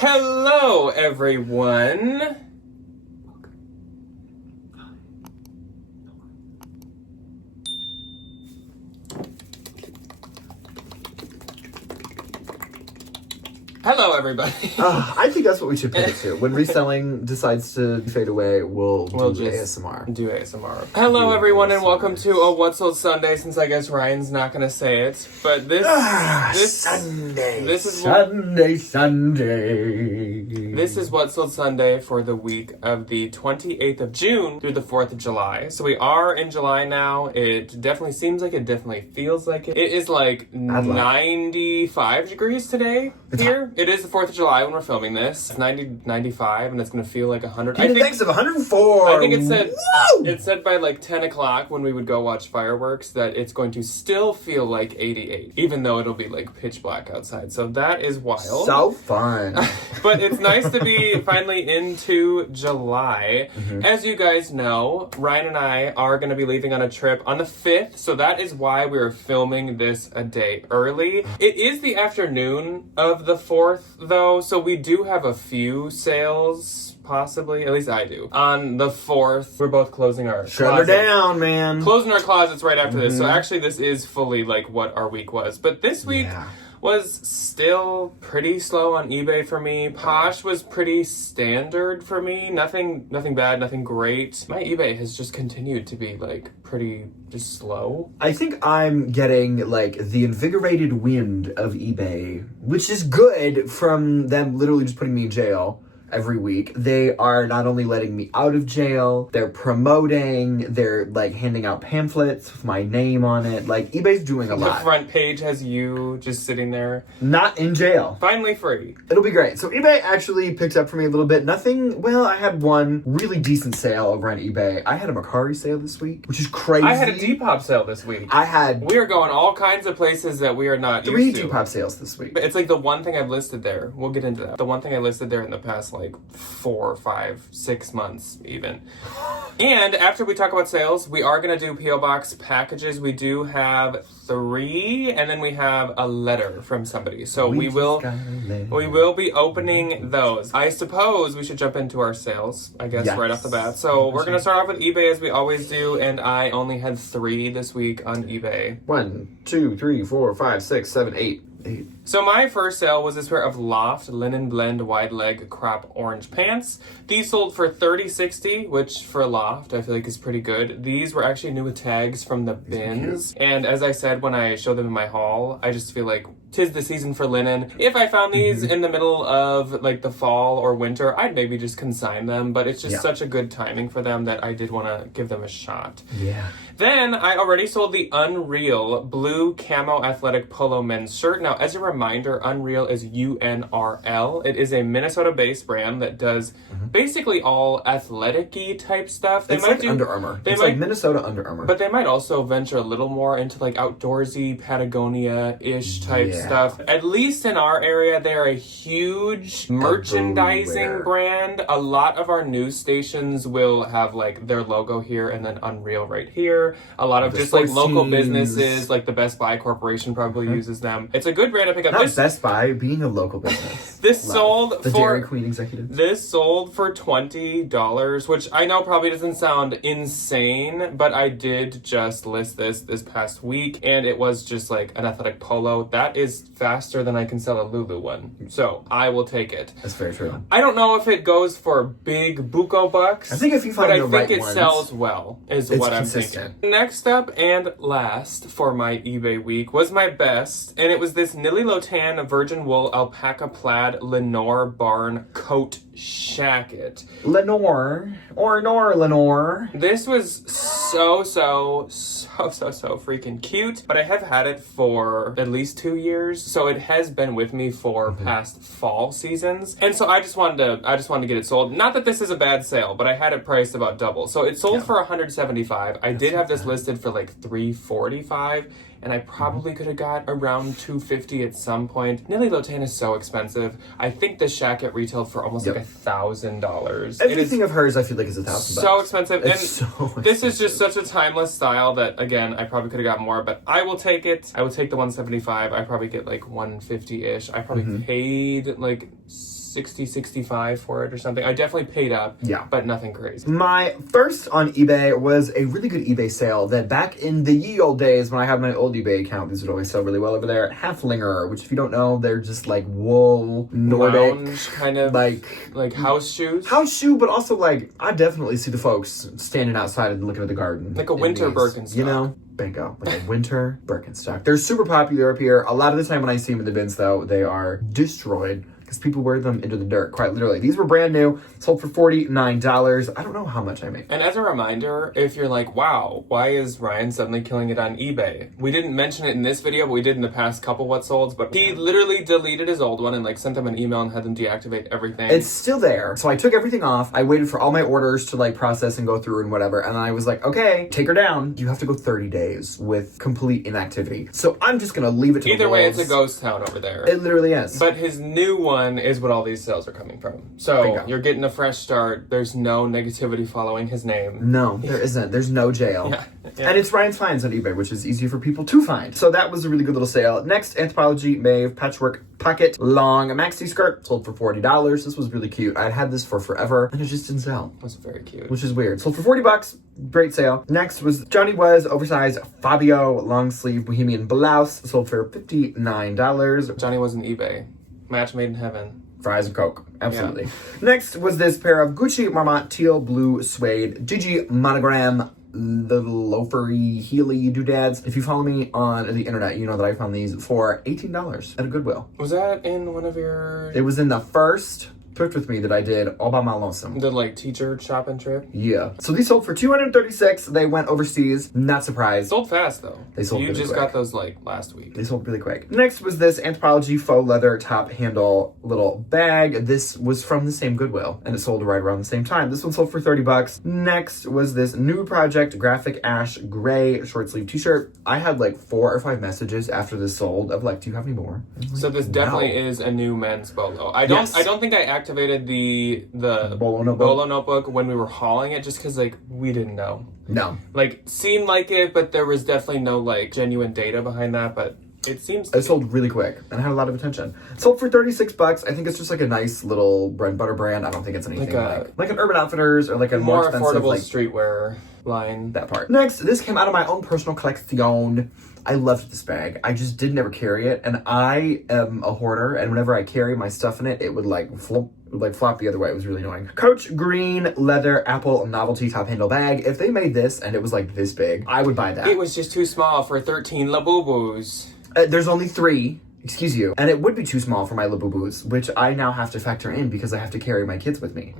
Hello, everyone. Hello, everybody. I think that's what we should put it to. When reselling decides to fade away, we'll do just ASMR. Do ASMR. Hello, everyone, and welcome to a What's Sold Sunday. Since I guess Ryan's not going to say it, but this Sunday. This is Sunday. This is What's Sold Sunday for the week of the 28th of June through the 4th of July. So we are in July now. It definitely seems like it. Definitely feels like it. It is like 95 degrees today here. It is the 4th of July when we're filming this. It's 95, and it's going to feel like 100. I think it's 104. I think it said by like 10 o'clock when we would go watch fireworks that it's going to still feel like 88, even though it'll be like pitch black outside. So that is wild. So fun. But it's nice to be finally into July. Mm-hmm. As you guys know, Ryan and I are going to be leaving on a trip on the 5th, so that is why we're filming this a day early. It is the afternoon of the 4th, though, so we do have a few sales, possibly. At least I do. On the 4th, we're both closing our Shut her down, man. Closing our closets right after this. So actually, this is fully like what our week was. But this week was still pretty slow on eBay for me. Posh was pretty standard for me. Nothing bad, nothing great. My eBay has just continued to be like pretty just slow. I think I'm getting like the invigorated wind of eBay, which is good from them literally just putting me in jail every week. They are not only letting me out of jail, they're promoting, they're like handing out pamphlets with my name on it. Like eBay's doing a lot. The front page has you just sitting there. Not in jail. Finally free. It'll be great. So eBay actually picked up for me a little bit. I had one really decent sale over on eBay. I had a Mercari sale this week, which is crazy. I had a Depop sale this week. We are going all kinds of places that we are not used to. 3 Depop sales this week. It's like the one thing I've listed there. We'll get into that. The one thing I listed there in the past like 4, 5, 6 months even. And after we talk about sales, we are going to do P.O. Box packages. We do have 3, and then we have a letter from somebody. So we will be opening those. I suppose we should jump into our sales, I guess, right off the bat. So we're going to start off with eBay as we always do, and I only had 3 this week on eBay. 1, 2, 3, 4, 5, 6, 7, 8. So my first sale was this pair of Loft linen blend wide leg crop orange pants. These sold for $30.60, which for Loft I feel like is pretty good. These were actually new with tags from the bins. And as I said when I showed them in my haul, I just feel like 'tis the season for linen. If I found these in the middle of like the fall or winter, I'd maybe just consign them, but it's just such a good timing for them that I did want to give them a shot. Yeah. Then I already sold the Unreal blue camo athletic polo men's shirt. Now, as a reminder, Unreal is UNRL. It is a Minnesota-based brand that does basically all athletic-y type stuff. It's like Under Armour. It's like Minnesota Under Armour. But they might also venture a little more into like outdoorsy, Patagonia-ish type stuff. At least in our area, they're a huge merchandising brand. A lot of our news stations will have like their logo here and then Unreal right here. A lot of just like local businesses, like the Best Buy Corporation probably uses them. It's a good brand to pick up. Not Best Buy, being a local business. This sold the Dairy Queen executive. This sold for $20, which I know probably doesn't sound insane, but I did just list this past week, and it was just like an athletic polo. That is faster than I can sell a Lulu one, so I will take it. That's very true. I don't know if it goes for big buco bucks. I think if you find the right ones, but I think it sells well, is what I'm thinking. Next up and last for my eBay week was my best, and it was this Nilly Lotan Virgin Wool Alpaca Plaid Lenore Barn Coat Shacket. Lenore. This was so freaking cute, but I have had it for at least 2 years, so it has been with me for past fall seasons, and so I just wanted to get it sold. Not that this is a bad sale, but I had it priced about double, so it sold for $175. I did have this listed for like $345, and I probably could have got around $250 at some point. Nilly Lotan is so expensive. I think this shacket retailed for almost like $1,000. Everything of hers I feel like is $1,000. So expensive. This is just such a timeless style that, again, I probably could have got more, but I will take it. I will take the $175. I probably get like $150-ish. I probably paid like 65 for it or something. I definitely paid up. Yeah. But nothing crazy. My first on eBay was a really good eBay sale that back in the ye old days when I had my old eBay account, these would always sell really well over there. Haflinger, which if you don't know, they're just like wool, Nordic. Lounge kind of. Like house shoes. House shoe, but also like, I definitely see the folks standing outside and looking at the garden. Like a winter Birkenstock. You know? Bingo. Like a winter Birkenstock. They're super popular up here. A lot of the time when I see them in the bins, though, they are destroyed because people wear them into the dirt, quite literally. These were brand new, sold for $49. I don't know how much I make. And as a reminder, if you're like, wow, why is Ryan suddenly killing it on eBay? We didn't mention it in this video, but we did in the past couple what solds, but he literally deleted his old one and like sent them an email and had them deactivate everything. It's still there. So I took everything off. I waited for all my orders to like process and go through and whatever. And I was like, okay, take her down. You have to go 30 days with complete inactivity. So I'm just going to leave it to Either the way, wolves. it's a ghost town over there. It literally is. But his new one is what all these sales are coming from. So Bingo. you're getting a fresh start. There's no negativity following his name. No, there isn't. There's no jail. Yeah. And it's Ryan's Finds on eBay, which is easy for people to find. So that was a really good little sale. Next, Anthropologie Maeve Patchwork Pocket Long Maxi Skirt sold for $40. This was really cute. I'd had this for forever and it just didn't sell. It was very cute. Which is weird. Sold for $40. Great sale. Next was Johnny Was Oversized Fabio Long Sleeve Bohemian Blouse. Sold for $59. Johnny was in eBay. Match made in heaven. Fries and Coke. Absolutely. Yeah. Next was this pair of Gucci Marmont Teal Blue Suede Digi Monogram little loafery heely doodads. If you follow me on the internet, you know that I found these for $18 at a Goodwill. Was that in one of your... It was in the first Thrift With Me that I did all by my lonesome. The like teacher shopping trip? Yeah. So these sold for $236. They went overseas. Not surprised. Sold fast though. They sold really quick. got those like last week. They sold really quick. Next was this Anthropologie faux leather top handle little bag. This was from the same Goodwill and it sold right around the same time. This one sold for $30. Next was this New Project graphic ash gray short sleeve t-shirt. I had like 4 or 5 messages after this sold of like, do you have any more? Like, so this definitely is a new men's bolo. I don't think I activated the bolo notebook when we were hauling it just because like we didn't know. No. Like seemed like it, but there was definitely no like genuine data behind that, but it seems it sold really quick and had a lot of attention. It sold for $36. I think it's just like a nice little bread and butter brand. I don't think it's anything like an Urban Outfitters or like a more expensive, affordable like, streetwear line. That part. Next, this came out of my own personal collection. I loved this bag. I just did never carry it, and I am a hoarder, and whenever I carry my stuff in it, it would like flop the other way. It was really annoying. Coach green leather apple novelty top handle bag. If they made this and it was like this big, I would buy that. It was just too small for 13 Labubus. There's only 3. Excuse you. And it would be too small for my Labubus, which I now have to factor in because I have to carry my kids with me.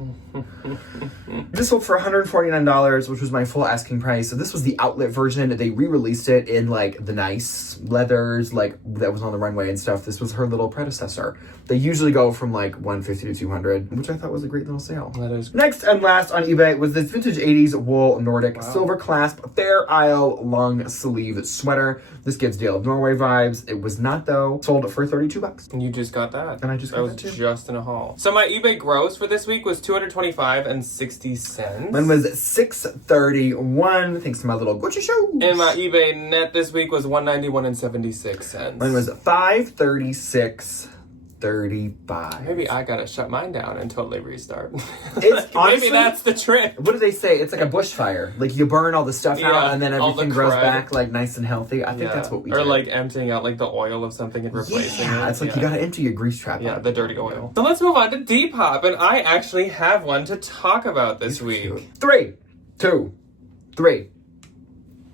This sold for $149, which was my full asking price. So this was the outlet version. They re-released it in like the nice leathers, like that was on the runway and stuff. This was her little predecessor. They usually go from like $150 to $200, which I thought was a great little sale. That is. Next and last on eBay was this vintage 80s wool Nordic silver clasp Fair Isle long sleeve sweater. This gives Dale of Norway vibes. It was not though. Sold for $32. And you just got that. And I just got that too. That was just in a haul. So my eBay gross for this week was $225.60. Mine was $631. Thanks to my little Gucci shoes. And my eBay net this week was $191.76. Mine was $536.35. Maybe I gotta shut mine down and totally restart. It's honestly, maybe that's the trick. What do they say? It's like a bushfire. Like you burn all the stuff out and then everything grows back like nice and healthy. I think that's what we do. Or like emptying out like the oil of something and replacing it. It's like you gotta empty your grease trap out. The dirty oil. So let's move on to Depop, and I actually have one to talk about this week. 3, 2, 3.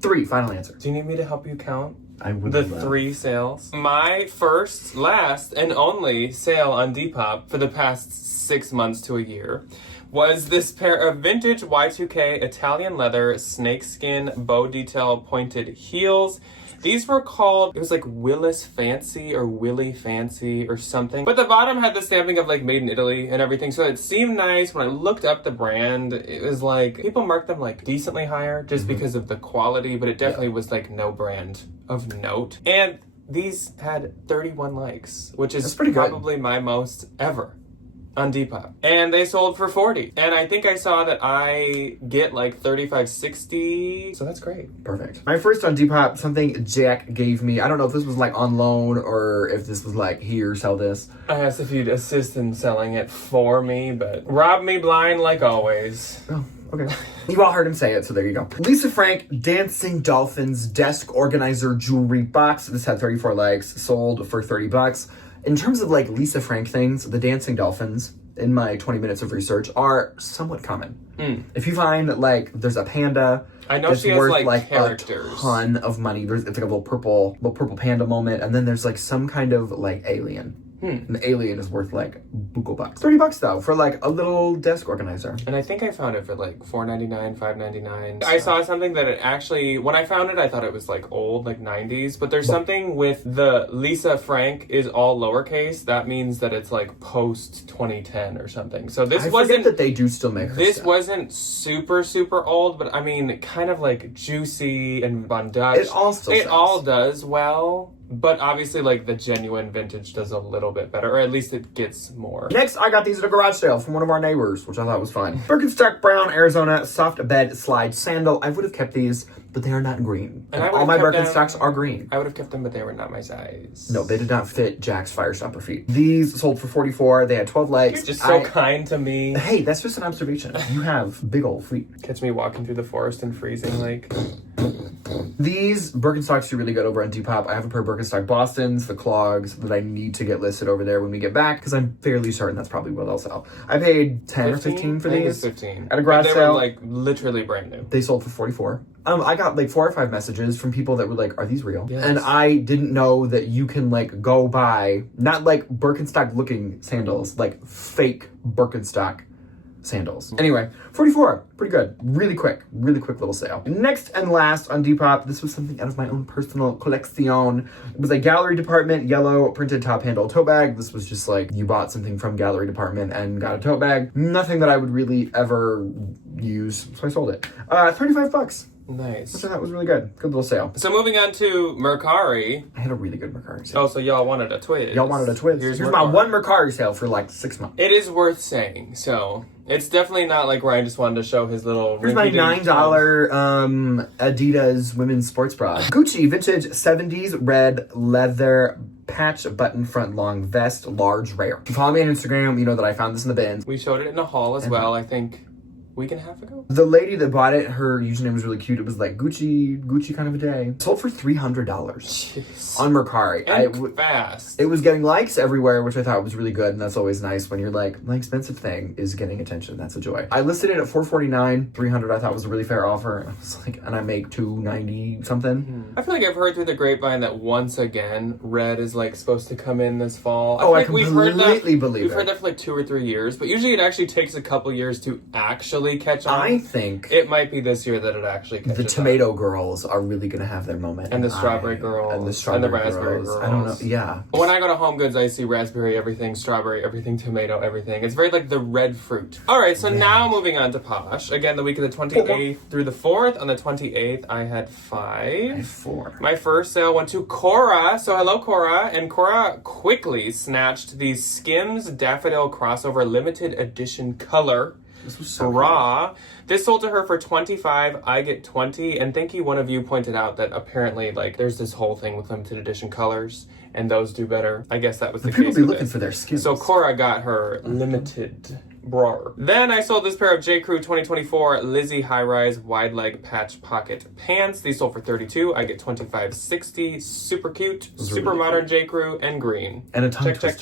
3, final answer. Do you need me to help you count? I would the 3 sales. My first, last, and only sale on Depop for the past 6 months to a year was this pair of vintage Y2K Italian leather snakeskin bow detail pointed heels. These were called, it was like Willis Fancy or Willy Fancy or something. But the bottom had the stamping of like made in Italy and everything. So it seemed nice. When I looked up the brand, it was like, people marked them like decently higher just because of the quality, but it definitely was like no brand of note. And these had 31 likes, which is probably my most ever. on Depop. And they sold for $40. And I think I saw that I get like $35.60. So that's great. Perfect. My first on Depop, something Jack gave me. I don't know if this was like on loan or if this was like, here, sell this. I asked if you'd assist in selling it for me, but rob me blind like always. Oh. Okay. You all heard him say it, so there you go. Lisa Frank Dancing Dolphins Desk Organizer Jewelry Box. This had 34 legs, sold for $30. In terms of like Lisa Frank things, the Dancing Dolphins, in my 20 minutes of research, are somewhat common. If you find like there's a panda, I know she has worth like a characters. ton of money. It's like a little purple panda moment, and then there's like some kind of like alien. An alien is worth like buku bucks. $30 though for like a little desk organizer. And I think I found it for like $4.99, $5.99. I saw something that it actually, when I found it, I thought it was like old, like 90s. But there's something with the Lisa Frank is all lowercase. That means that it's like post 2010 or something. So this wasn't that they do still make her This stuff. wasn't super old, but I mean, kind of like juicy and Von Dutch. It all still sells. all does well. But obviously, like, the genuine vintage does a little bit better, or at least it gets more. Next, I got these at a garage sale from one of our neighbors, which I thought was fun. Birkenstock Brown Arizona Soft Bed Slide Sandal. I would have kept these, but they are not green. And all my kept Birkenstocks are green. I would have kept them, but they were not my size. No, they did not fit Jack's Firestomper feet. These sold for $44. They had 12 legs. You're just so kind to me. Hey, that's just an observation. You have big old feet. Catch me walking through the forest and freezing, like... These Birkenstocks are really good over on Depop. I have a pair of Birkenstock Bostons, the clogs, that I need to get listed over there when we get back, because I'm fairly certain that's probably what they'll sell. I paid 10 or 15 for I think these. it's 15. At a garage they sale. were, like, literally brand new. They sold for 44. I got like 4 or 5 messages from people that were like, are these real? Yes. And I didn't know that you can like go buy, not like Birkenstock looking sandals, like fake Birkenstock sandals. Anyway, 44, pretty good. Really quick little sale. Next and last on Depop, this was something out of my own personal collection. It was a Gallery Department yellow printed top handle tote bag. This was just like, you bought something from Gallery Department and got a tote bag. Nothing that I would really ever use, so I sold it. $35. Nice. Which I thought was really good. Good little sale. So moving on to Mercari. I had a really good Mercari sale. Oh, so y'all wanted a twist. Y'all wanted a twist. Here's my one Mercari sale for like 6 months. It is worth saying. So it's definitely not like Ryan just wanted to show his little... Here's my $9 Adidas women's sports bra. Gucci vintage 70s red leather patch button front long vest, large rare. If you follow me on Instagram, you know that I found this in the bins. We showed it in a haul as well, I think. Week and a half ago? The lady that bought it, her username was really cute. It was like Gucci kind of a day. Sold for $300 Jeez. on Mercari. And fast. It was getting likes everywhere, which I thought was really good, and that's always nice when you're like, my expensive thing is getting attention. That's a joy. I listed it at $449. $300 I thought was a really fair offer. I was like, and I make $290 something. I feel like I've heard through the grapevine that once again, red is like supposed to come in this fall. I feel like completely believe We've it. heard that for like 2 or 3 years, but usually it actually takes a couple years to actually catch on. I think it might be this year that it actually catches the tomato girls are really going to have their moment. And the strawberry girls. And the strawberry raspberry girls. girls. I don't know. Yeah. When I go to Home Goods, I see raspberry everything, strawberry everything, tomato everything. It's very like the red fruit. All right, so now moving on to Posh. Again, the week of the 28th through the 4th. On the 28th, I had 5. 4. My first sale went to Cora. So hello, Cora. And Cora quickly snatched the Skims Daffodil Crossover Limited Edition Color This was so bra. This sold to her for $25. I get $20. And thank you, one of you pointed out that apparently, like, there's this whole thing with limited edition colors, and those do better. I guess that was the people case. be with looking it. for their Skims. So Cora got her limited bra. Then I sold this pair of J. Crew 2024 Lizzie High Rise Wide Leg Patch Pocket Pants. These sold for $32. I get $25.60. Super cute, super modern J. Crew, and green. And a tongue check.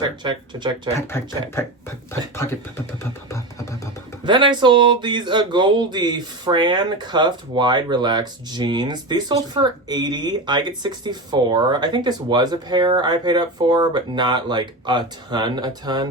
Then I sold these Goldie Fran Cuffed Wide Relaxed Jeans. These sold for $80. I get $64. I think this was a pair I paid up for, but not like a ton.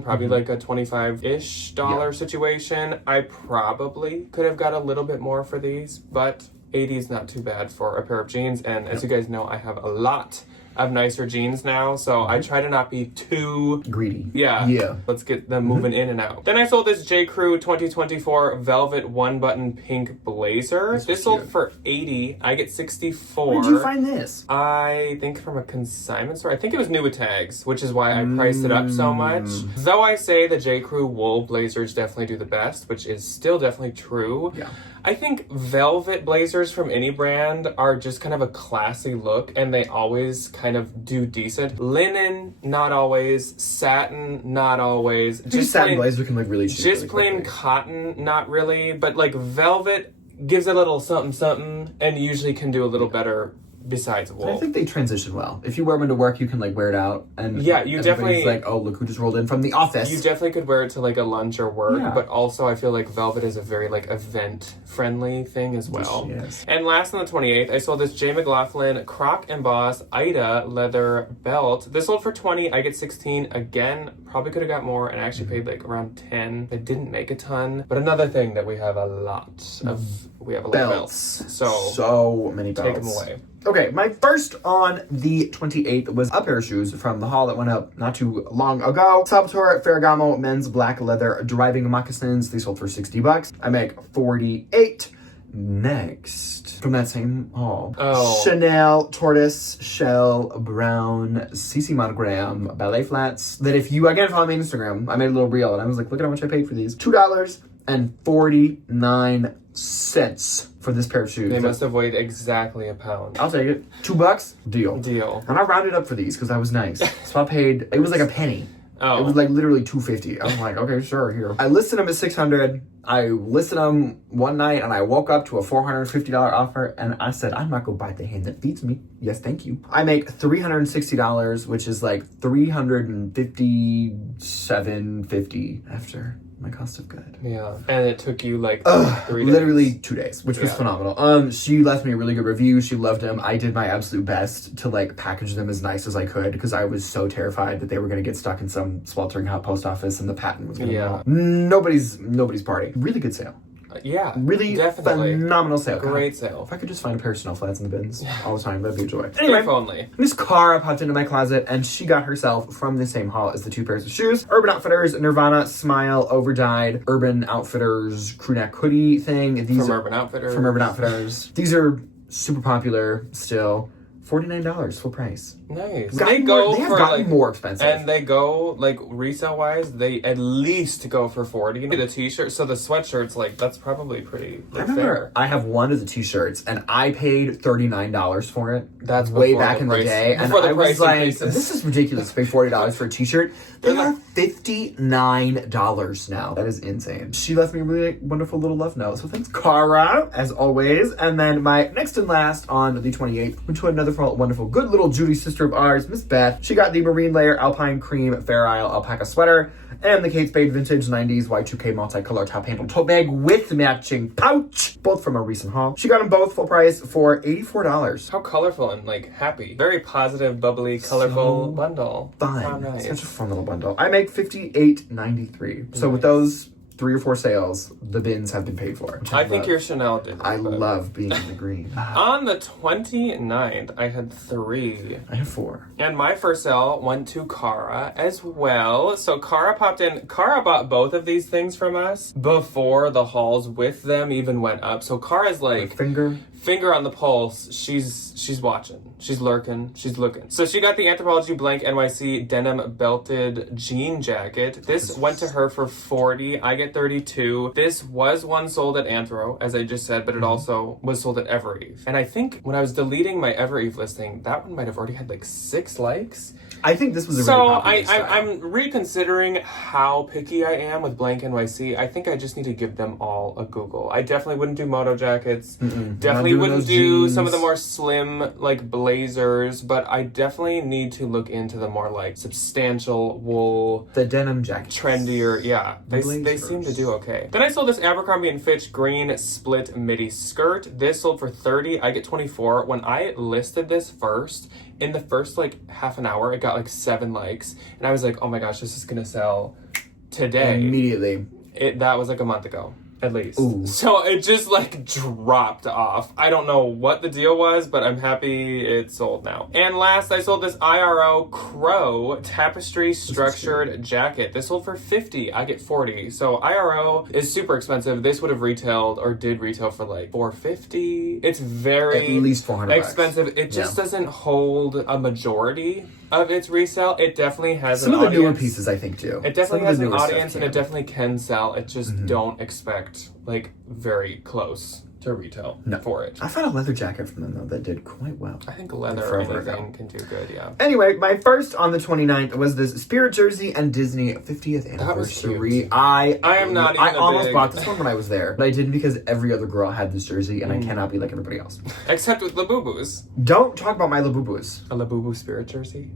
Probably like a $25-ish situation. I probably could have got a little bit more for these, but $80 is not too bad for a pair of jeans. And as you guys know, I have a lot of nicer jeans now, so I try to not be too greedy. Yeah. Let's get them moving in and out. Then I sold this J. Crew 2024 velvet one-button pink blazer. This sold for $80. I get $64. Where did you find this? I think from a consignment store. I think it was new with tags, which is why I priced it up so much. Though I say the J. Crew wool blazers definitely do the best, which is still definitely true. Yeah. I think velvet blazers from any brand are just kind of a classy look, and they always kind of do decent. Linen, not always. Satin, not always. Just satin blazer can look really cheap. Just plain cotton, not really. But like velvet gives a little something something, and usually can do a little better besides wool. I think they transition well. If you wear them to work, you can like wear it out, and yeah, you definitely like, oh, look who just rolled in from the office. You definitely could wear it to like a lunch or work, Yeah. but also I feel like velvet is a very like event friendly thing as well. Yes. And last on the 28th, I sold this J. McLaughlin Croc Emboss Ida leather belt. This sold for $20. I get $16. Again, probably could have got more, and I actually paid like around $10. It didn't make a ton, but another thing that we have a lot of. We have a lot of belts. So many belts. Take them away. Okay, my first on the 28th was a pair of shoes from the haul that went up not too long ago. Salvatore Ferragamo men's black leather driving moccasins. They sold for $60. I make $48. Next, from that same haul, Chanel tortoise shell brown CC monogram ballet flats. That if you again follow me on Instagram, I made a little reel and I was like, look at how much I paid for these. $2.49 for this pair of shoes. They must have weighed exactly a pound. I'll take it. $2, deal. And I rounded up for these because I was nice. So I paid, it was like a penny. Oh. It was like literally $2.50. I was like, okay, sure, here. I listed them at $600. I listed them one night and I woke up to a $450 offer and I said, I'm not gonna bite the hand that feeds me. Yes, thank you. I make $360, which is like $357.50 after my cost of good. Yeah. And it took you like 3 days. Literally 2 days, which was phenomenal. She left me a really good review. She loved them. I did my absolute best to like package them as nice as I could because I was so terrified that they were going to get stuck in some sweltering hot post office and the patent was going to go. Nobody's party. Really good sale. Yeah, really definitely phenomenal sale. Great sale. If I could just find a pair of snow flats in the bins all the time, that'd be a joy. Anyway, if only. Miss Cara popped into my closet and she got herself from the same haul as the 2 pairs of shoes. Urban Outfitters Nirvana Smile Overdyed Urban Outfitters crew neck hoodie thing. These from Urban Outfitters. These are super popular still. $49 full price. Nice. They have gotten more expensive. And they go, like, resale-wise, they at least go for $40. The t-shirt, so the sweatshirts, like, that's probably pretty fair. I have one of the t-shirts, and I paid $39 for it. That's way back in the day. And I was like, this is ridiculous to pay $40 for a t-shirt. They are $59 now. That is insane. She left me a really wonderful little love note. So thanks, Cara, as always. And then my next and last on the 28th, went to another wonderful, good little Judy sister of ours, Miss Beth. She got the Marine Layer Alpine Cream Fair Isle Alpaca Sweater and the Kate Spade Vintage 90s Y2K Multicolor Top Handle Tote Bag with matching pouch, both from a recent haul. She got them both full price for $84. How colorful and, like, happy. Very positive, bubbly, colorful bundle. Fun. Nice. Such a fun little bundle. I make $58.93. So with those 3 or 4 sales, the bins have been paid for. I think your Chanel did. I love being in the green. On the 29th, I had 3. I have 4. And my first sale went to Cara as well. So Cara popped in. Cara bought both of these things from us before the hauls with them even went up. So Cara's like finger on the pulse. She's watching. She's lurking. She's looking. So she got the Anthropologie Blank NYC denim belted jean jacket. This went to her for $40. I get $32. This was one sold at Anthro, as I just said, but it also was sold at Evereve. And I think when I was deleting my Evereve listing, that one might have already had like 6 likes. I think this was a really popular style. I'm reconsidering how picky I am with Blank NYC. I think I just need to give them all a Google. I definitely wouldn't do moto jackets. Definitely wouldn't do some of the more slim, like, blazers. But I definitely need to look into the more, like, substantial wool. The denim jackets. Trendier. Yeah. They seem to do okay. Then I sold this Abercrombie & Fitch green split midi skirt. This sold for $30. I get $24. When I listed this first, in the first, like, half an hour, it got, like, 7 likes. And I was like, oh my gosh, this is gonna sell today. Immediately. That was, like, a month ago. at least. Ooh. So it just like dropped off. I don't know what the deal was, but I'm happy it's sold now. And last, I sold this IRO Crow tapestry structured jacket. This sold for $50. I get $40. So IRO is super expensive. This would have retailed or did retail for like $450. It's very at least $400 expensive. It just doesn't hold a majority of its resale. It definitely has some an of the audience. newer pieces, I think, too. It definitely has an newer stuff audience and it definitely can sell. It just don't expect like very close to retail for it. I found a leather jacket from them, though, that did quite well. I think leather or anything can do good, yeah. Anyway, my first on the 29th was this Spirit jersey and Disney 50th anniversary. That was cute. I am not even I almost bought this one when I was there, but I didn't because every other girl had this jersey, and I cannot be like everybody else. Except with Labubus. Don't talk about my Labubus. A Labubu Spirit jersey?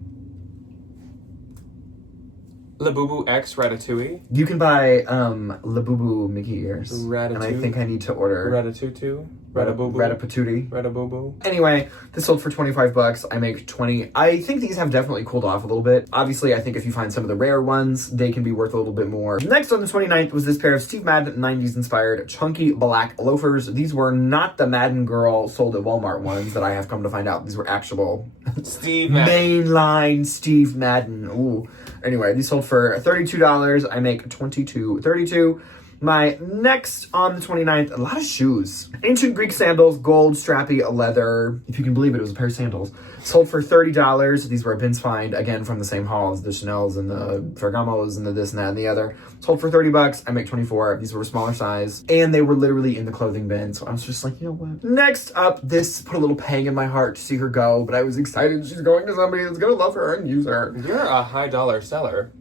Labubu X Ratatouille? You can buy Labubu Mickey ears. Ratatouille? And I think I need to order Ratatutu? Ratabubu? Ratapatootie. Ratabubu? Anyway, this sold for $25. I make 20. I think these have definitely cooled off a little bit. Obviously, I think if you find some of the rare ones, they can be worth a little bit more. Next on the 29th was this pair of Steve Madden 90s inspired chunky black loafers. These were not the Madden Girl sold at Walmart ones that I have come to find out. These were actual Steve Madden. mainline Steve Madden. Ooh. Anyway, these sold for $32. I make $22.32. My next on the 29th, a lot of shoes. Ancient Greek sandals, gold, strappy, leather. If you can believe it was a pair of sandals. Sold for $30. These were a Bins find, again, from the same haul as the Chanels and the Ferragamos and the this and that and the other. Sold for $30. I make 24. These were a smaller size. And they were literally in the clothing bin. So I was just like, you know what? Next up, this put a little pang in my heart to see her go. But I was excited she's going to somebody that's going to love her and use her. You're a high dollar seller.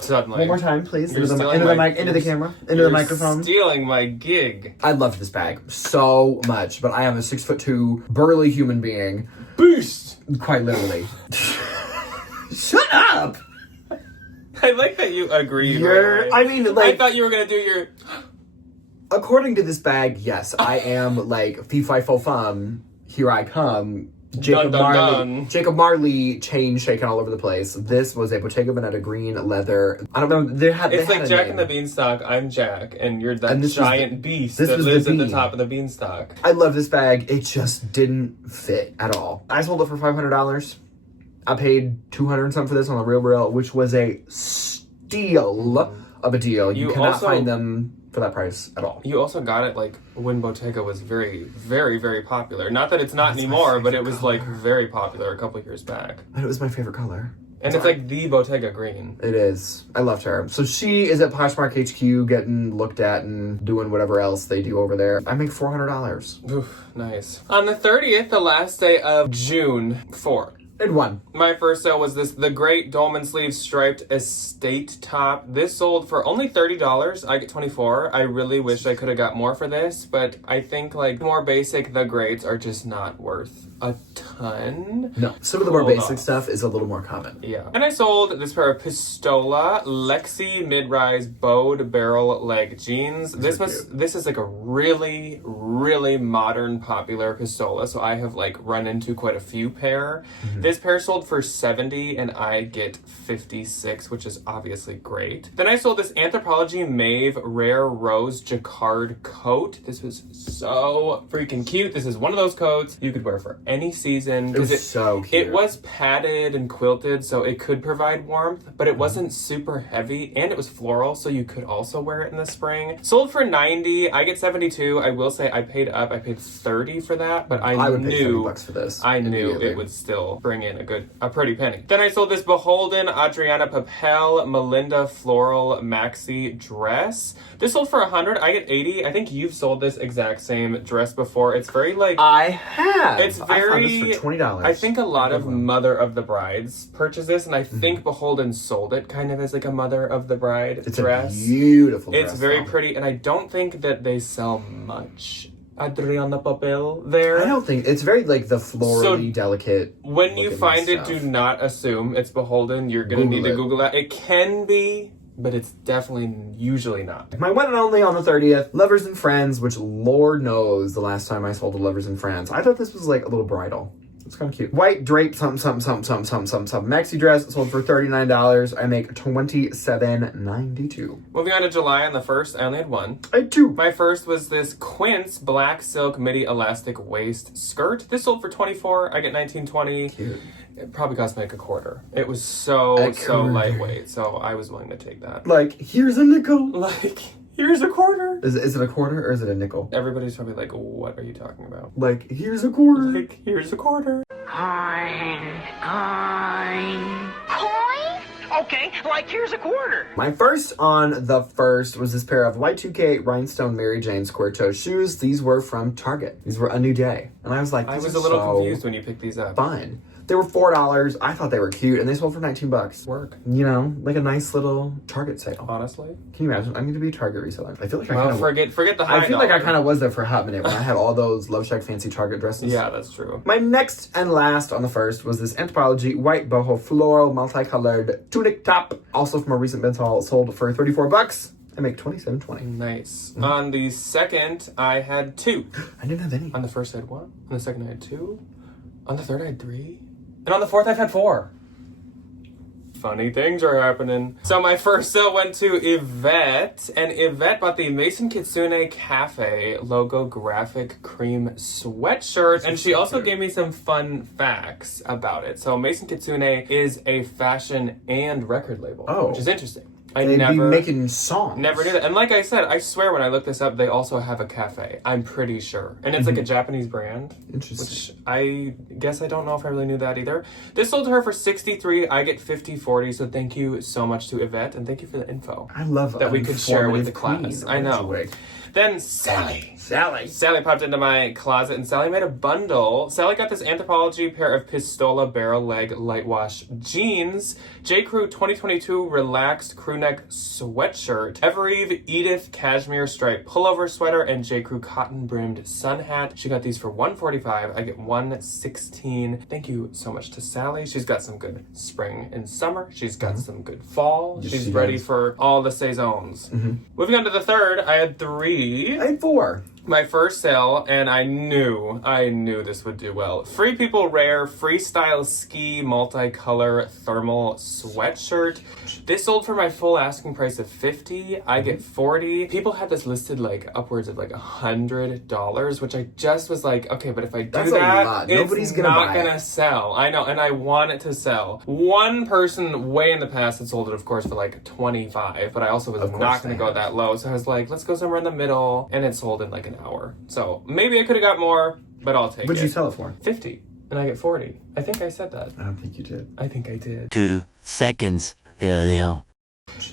Suddenly. One more time, please. Into the camera. Into You're the microphone. Stealing my gig. I loved this bag so much, but I am a 6'2" burly human being. Beast! Quite literally. Shut up! I like that you agree. I thought you were gonna do your... According to this bag, yes, I am like fee fi fo fum. Here I come. Jacob Marley chain shaking all over the place. This was a Bottega Veneta green leather. I don't know. It's like Jack and the Beanstalk. I'm Jack, and you're that giant beast that lives at the top of the beanstalk. I love this bag. It just didn't fit at all. I sold it for $500. I paid $200 and something for this on the Real, which was a steal of a deal. You cannot find them for that price at all. You also got it like when Bottega was very, very, very popular. Not that it's not anymore, but it was like very popular a couple years back. And it was my favorite color. And it's like the Bottega green. It is. I loved her. So she is at Poshmark HQ getting looked at and doing whatever else they do over there. I make $400. Oof, nice. On the 30th, the last day of June 4. And one. My first sale was the Great Dolman Sleeve Striped Estate Top. This sold for only $30. I get $24. I really wish I could have got more for this, but I think like more basic, the Greats are just not worth a ton. No. Some of the more basic stuff is a little more common. Yeah. And I sold this pair of Pistola Lexi mid-rise bowed barrel leg jeans. This is like a really, really modern popular Pistola, so I have like run into quite a few pair. This pair sold for $70 and I get $56, which is obviously great. Then I sold this Anthropologie Maeve Rare Rose Jacquard coat. This was so freaking cute. This is one of those coats you could wear for any season. It was so cute. It was padded and quilted, so it could provide warmth, but it wasn't super heavy, and it was floral, so you could also wear it in the spring. Sold for $90. I get $72. I will say I paid up. I paid $30 for that, but I would pay $30 for this. I knew it would still bring in a pretty penny. Then I sold this Beholden Adriana Papel Melinda Floral Maxi dress. This sold for $100. I get $80. I think you've sold this exact same dress before. It's very like... I have. It's very... I found this for $20. I think a lot of Mother of the Brides purchase this, and I think Beholden sold it kind of as like a Mother of the Bride dress. It's a beautiful dress. It's very pretty, and I don't think that they sell much Adriana Papel there. I don't think it's very like the florally delicate. When you find it, do not assume it's Beholden. You're gonna need to Google that. It can be, but it's definitely usually not. My one and only on the 30th, Lovers and Friends, which Lord knows the last time I sold a Lovers and Friends. I thought this was like a little bridal. It's kind of cute. White drape something. Maxi dress sold for $39. I make $27.92. Moving on to July on the 1st, I only had one. I had 2. My first was this Quince black silk midi elastic waist skirt. This sold for $24. I get $19.20. Cute. It probably cost me like a quarter. It was so lightweight, so I was willing to take that. Like, here's a nickel. Like, here's a quarter. Is it a quarter or is it a nickel? Everybody's probably like, what are you talking about? Like, here's a quarter. Like, here's a quarter. Coin. Okay, like here's a quarter. My first on the 1st was this pair of Y2K rhinestone Mary Jane square toe shoes. These were from Target. These were a new day. And I was like, I was a little confused when you picked these up. Fine. They were $4. I thought they were cute, and they sold for $19. Work. You know, like a nice little Target sale. Honestly. Can you imagine? I'm going to be a Target reseller. I feel like forget the high I feel like I dollar. kind of was there for a hot minute when I had all those Love Shack fancy Target dresses. Yeah, that's true. My next and last on the 1st was this Anthropologie white boho floral multicolored tunic top, also from a recent bin haul, sold for $34. I make $27.20. Nice. On the 2nd, I had 2. I didn't have any. On the 1st, I had 1. On the 2nd, I had 2. On the 3rd, I had 3. And on the 4th, I've had 4. Funny things are happening. So my first sale went to Yvette, and Yvette bought the Mason Kitsune Cafe logo graphic cream sweatshirt, and she also gave me some fun facts about it. So Mason Kitsune is a fashion and record label, which is interesting. They'd be making songs. Never knew that. And like I said, I swear when I looked this up, they also have a cafe. I'm pretty sure. And it's like a Japanese brand. Interesting. Which I guess I don't know if I really knew that either. This sold to her for $63. I get $50.40. So thank you so much to Yvette. And thank you for the info. I love that we could share with the class. I know. Then Sally popped into my closet, and Sally made a bundle. Sally got this Anthropologie pair of Pistola barrel leg light wash jeans, J. Crew 2022 relaxed crew neck sweatshirt, Evereve Edith cashmere stripe pullover sweater, and J. Crew cotton brimmed sun hat. She got these for $145. I get $116. Thank you so much to Sally. She's got some good spring and summer. She's got some good fall. Yes, She's she ready does. for all the saisons. Moving on to the 3rd, I had 3. I had 4. My first sale, and I knew this would do well. Free People Rare Freestyle Ski Multicolor Thermal Sweatshirt. This sold for my full asking price of $50. I get $40. People had this listed like upwards of like $100, which I just was like, okay, but if I do That's that, a lot. it's Nobody's gonna not buy gonna it. sell. I know, and I want it to sell. One person way in the past had sold it, of course, for like $25, but I also was not gonna go that low. So I was like, let's go somewhere in the middle, and it sold in like an hour. So maybe I could have got more, but I'll take it. What'd you sell it for? $50, and I get $40. I think I said that. I don't think you did. I think I did. 2 seconds earlier.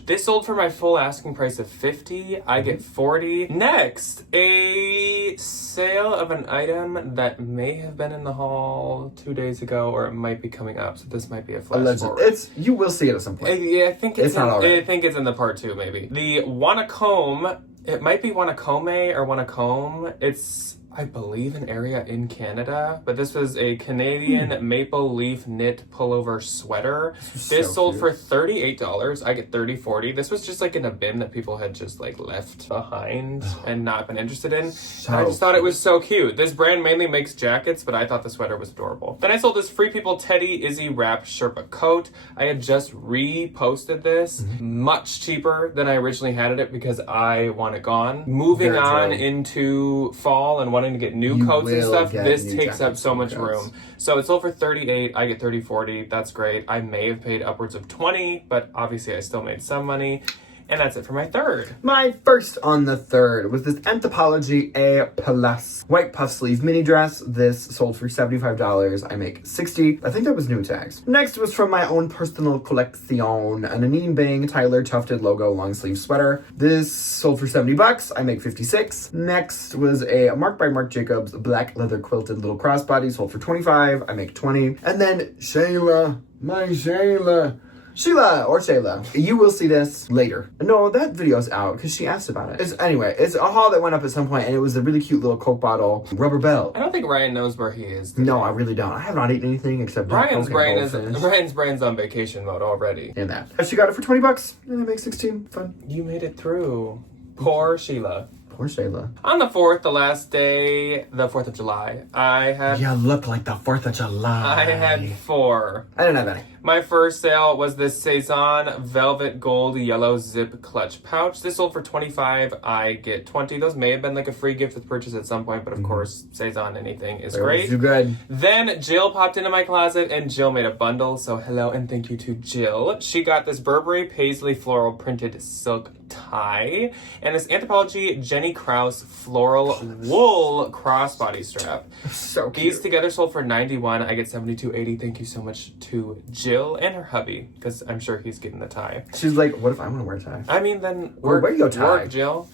This sold for my full asking price of $50. I get $40. Next, a sale of an item that may have been in the haul 2 days ago, or it might be coming up. So this might be a flash forward. You will see it at some point. Yeah, I think it's not already. I think it's in the part 2, maybe. The Wanacombe. It might be Wanacome or Wanacombe. It's, I believe, an area in Canada, but this was a Canadian maple leaf knit pullover sweater. This sold for $38. I get $30.40. This was just like in a bin that people had just like left behind and not been interested in. And I just thought it was so cute. This brand mainly makes jackets, but I thought the sweater was adorable. Then I sold this Free People Teddy Izzy Wrap Sherpa coat. I had just reposted this, much cheaper than I originally had it because I want it gone. Moving Very on true. into fall and wanting to get new You coats and will stuff, get this new takes up jackets so and much coats. room. So it sold for $38. I get $30.40. That's great. I may have paid upwards of $20, but obviously I still made some money. And that's it for my 3rd. My first on the 3rd was this Anthropologie A Plus white puff sleeve mini dress. This sold for $75. I make $60. I think that was new tags. Next was from my own personal collection, an Anine Bang Tyler tufted logo long sleeve sweater. This sold for $70. I make $56. Next was a Marc by Marc Jacobs black leather quilted little crossbody, sold for $25. I make $20. And then Shayla, my Shayla. Shayla, you will see this later. No, that video's out because she asked about it. It's a haul that went up at some point, and it was a really cute little Coke bottle rubber belt. I don't think Ryan knows where he is today. No, I really don't. I have not eaten anything except Ryan's Coke brain and is Goldfish. Ryan's brain's on vacation mode already. And that. She got it for $20, and I make $16. Fun. You made it through. Poor Sheila. Poor Shayla. On the 4th, the last day, the 4th of July, I had You look like the 4th of July. I had 4. I didn't have any. My first sale was this Cezanne Velvet Gold Yellow Zip Clutch Pouch. This sold for $25. I get $20. Those may have been like a free gift with purchase at some point, but of course, Cezanne anything is great. You good. Then Jill popped into my closet and Jill made a bundle. So hello and thank you to Jill. She got this Burberry Paisley floral printed silk tie and this Anthropologie Jenny Krause floral wool crossbody strap. So cute. These together sold for $91. I get $72.80. Thank you so much to Jill and her hubby, because I'm sure he's getting the tie. She's like, what if I want to wear a tie? I mean, then Where do you go tie? Work, Jill.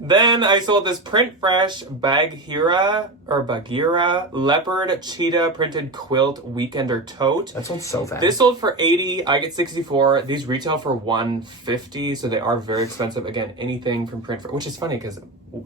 Then I sold this Print Fresh Bagheera leopard cheetah printed quilt weekender tote. That sold so fast. This sold for $80. I get $64. These retail for $150, so they are very expensive. Again, anything from Print Fresh, which is funny because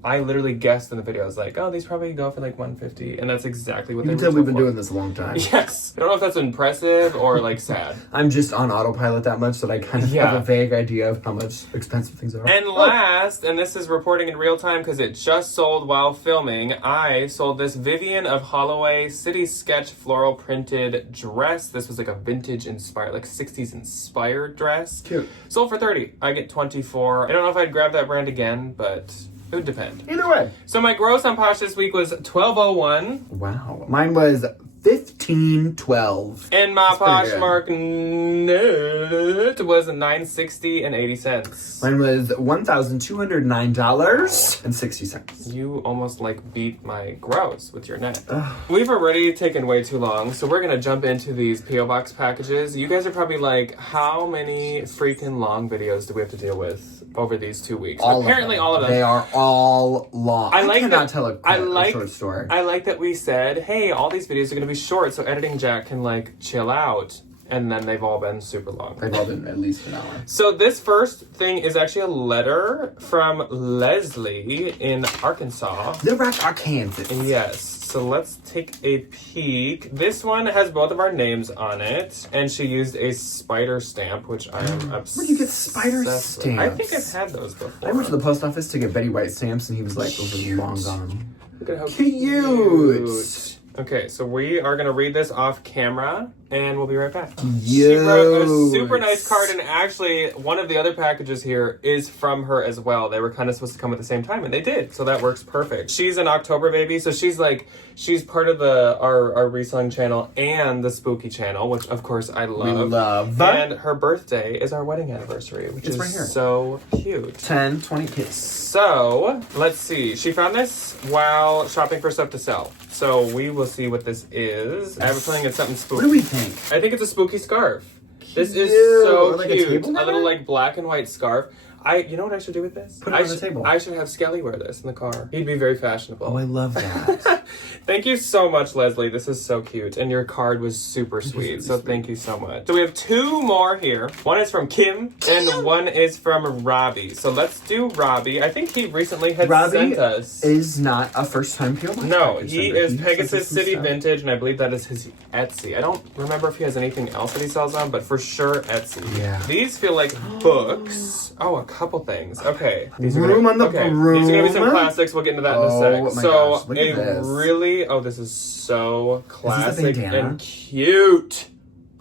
I literally guessed in the video. I was like, oh, these probably go for like $150, and that's exactly what You they can tell retail we've been for. doing this a long time. Yes. I don't know if that's impressive or like sad. I'm just on autopilot that much that I kind of have a vague idea of how much expensive things are. And last, and this is reporting in real time because it just sold while filming, I sold this Vivian of Holloway City Sketch floral printed dress. This was like a vintage inspired, like 60s inspired dress. Cute. Sold for $30. I get $24. I don't know if I'd grab that brand again, but it would depend. Either way. So my gross on Posh this week was $12.01. Wow. Mine was $15.12. And my That's pretty Poshmark note was $9.60.80. Mine was $1,209.60. You almost like beat my gross with your net. We've already taken way too long, so we're gonna jump into these P.O. Box packages. You guys are probably like, how many freaking long videos do we have to deal with over these 2 weeks? Apparently all of them. They are all long. I cannot tell a short story. I like that we said, hey, all these videos are gonna be short, so editing Jack can like chill out. And then they've all been super long. They've all been at least an hour. So this first thing is actually a letter from Leslie in Arkansas. The Rock, Arkansas. Yes. So let's take a peek. This one has both of our names on it, and she used a spider stamp, which I am obsessed Where do you get spider with. stamps? I think I've had those before. I went to the post office to get Betty White stamps, and he was like, those are long gone. Look at how Cute. Okay, so we are going to read this off camera, and we'll be right back. She wrote a super nice card, and actually, one of the other packages here is from her as well. They were kind of supposed to come at the same time, and they did, so that works perfect. She's an October baby, so she's part of our reselling channel and the spooky channel, which of course I love. We love. And her birthday is our wedding anniversary, which is right here. so cute. 10, 20 kids. So, let's see. She found this while shopping for stuff to sell. So, we will see what this is. I have a feeling it's something spooky. What do we think? I think it's a spooky scarf. This is Cute. so Like a cute. table A cover? little like black and white scarf. You know what I should do with this? Put it on the table. I should have Skelly wear this in the car. He'd be very fashionable. Oh, I love that. Thank you so much, Leslie. This is so cute. And your card was super sweet. really So sweet. thank you so much. So we have 2 more here. One is from Kim and one is from Robbie. So let's do Robbie. I think he recently had Robbie sent us. is not a first-time PO Box No, package he sender. is He Pegasus sends us some City stuff. Vintage, and I believe that is his Etsy. I don't remember if he has anything else that he sells on, but for sure Etsy. Yeah. These feel like books. Oh, a couple things. Okay. These Room on the broom. These are gonna be some classics. We'll get into that in a Oh sec. my So gosh, look at a this. really this is so classic bandana? and cute.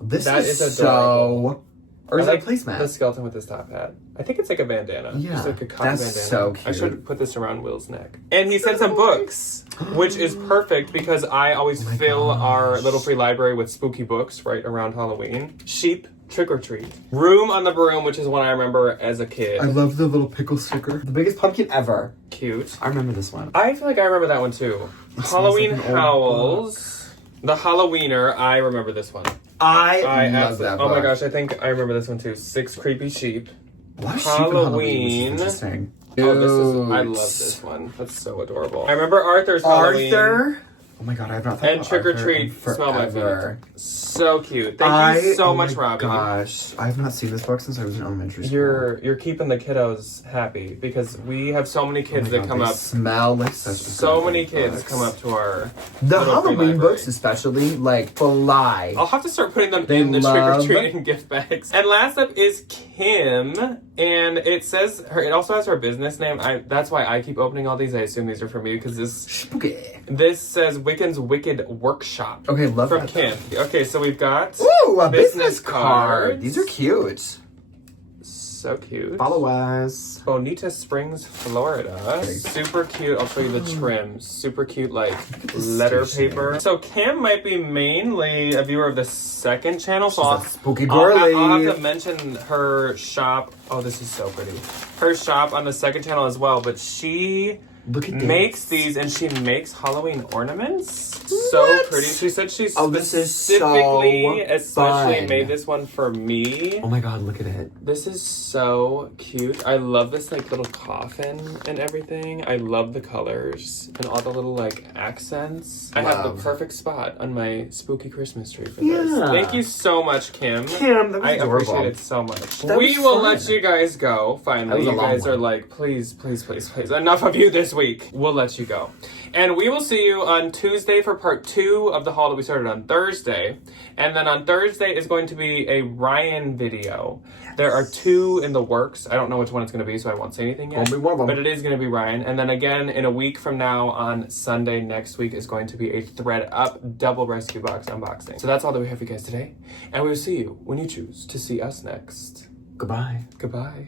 This That is is so... adorable. Or is I that a placemat? The skeleton with his top hat. I think it's like a bandana. Yeah, Just like a cotton that's bandana. so I cute. should put this around Will's neck. And he sent some books, which is perfect because I always fill our little free library with spooky books right around Halloween. Sheep Trick or Treat. Room on the Broom, which is one I remember as a kid. I love the little pickle sticker. The biggest pumpkin ever. Cute. I remember this one. I feel like I remember that one too. Halloween like an old Howls. The Halloweener. I remember this one. I love absolutely- that Oh my book. gosh, I think I remember this one too. 6 Creepy Sheep. Why is sheep in Halloween? Which is interesting. Oh, this is. I Cute. love this one. That's so adorable. I remember Arthur's Halloween. Arthur? Oh my god, I have not thought And about Trick or Arthur Treat. in Smell my forever. feet. So cute. Thank you so much, Oh Robbie. my gosh. I have not seen this book since I was in elementary school. You're keeping the kiddos happy because we have so many Oh kids my that God, come they up. smell like such So good many kids books. come up to our The little free Halloween library. books especially, like, fly. I'll have to start putting them They in the trick or love- treating gift bags. And last up is Kim. And it says it also has her business name. That's why I keep opening all these. I assume these are for me because Spooky. this says Wiccan's Wicked Workshop. Okay, love from that. Kim. Okay, so we've got Ooh, a business card. cards. These are cute. So cute. Follow us. Bonita Springs, Florida. Super cute. I'll show you the trim. Super cute, like letter paper. So Kim might be mainly a viewer of the second channel. So She's a spooky girly. I'll have to mention her shop. Oh, this is so pretty. Her shop on the second channel as well. But she Look at makes this. these, and she makes Halloween ornaments. What? So pretty. She said she This is specifically, so especially fun. made this one for me. Oh my god, look at it. This is so cute. I love this like little coffin and everything. I love the colors and all the little like accents. I have the Love. perfect spot on my spooky Christmas tree for Yeah. this. Thank you so much, Kim. Kim, that was I adorable. appreciate it so much. That We was will fun. let you guys go. That Finally, was a you long guys one. are like, please, please, please, please. Enough of you this week. We'll let you go. And we will see you on Tuesday for part 2 of the haul that we started on Thursday. And then on Thursday is going to be a Ryan video. There are 2 in the works. I don't know which one it's going to be, so I won't say anything yet. Won't be one of them. But it is going to be Ryan. And then again, in a week from now, on Sunday next week, is going to be a Thread Up double rescue box unboxing. So that's all that we have for you guys today. And we will see you when you choose to see us next. Goodbye. Goodbye.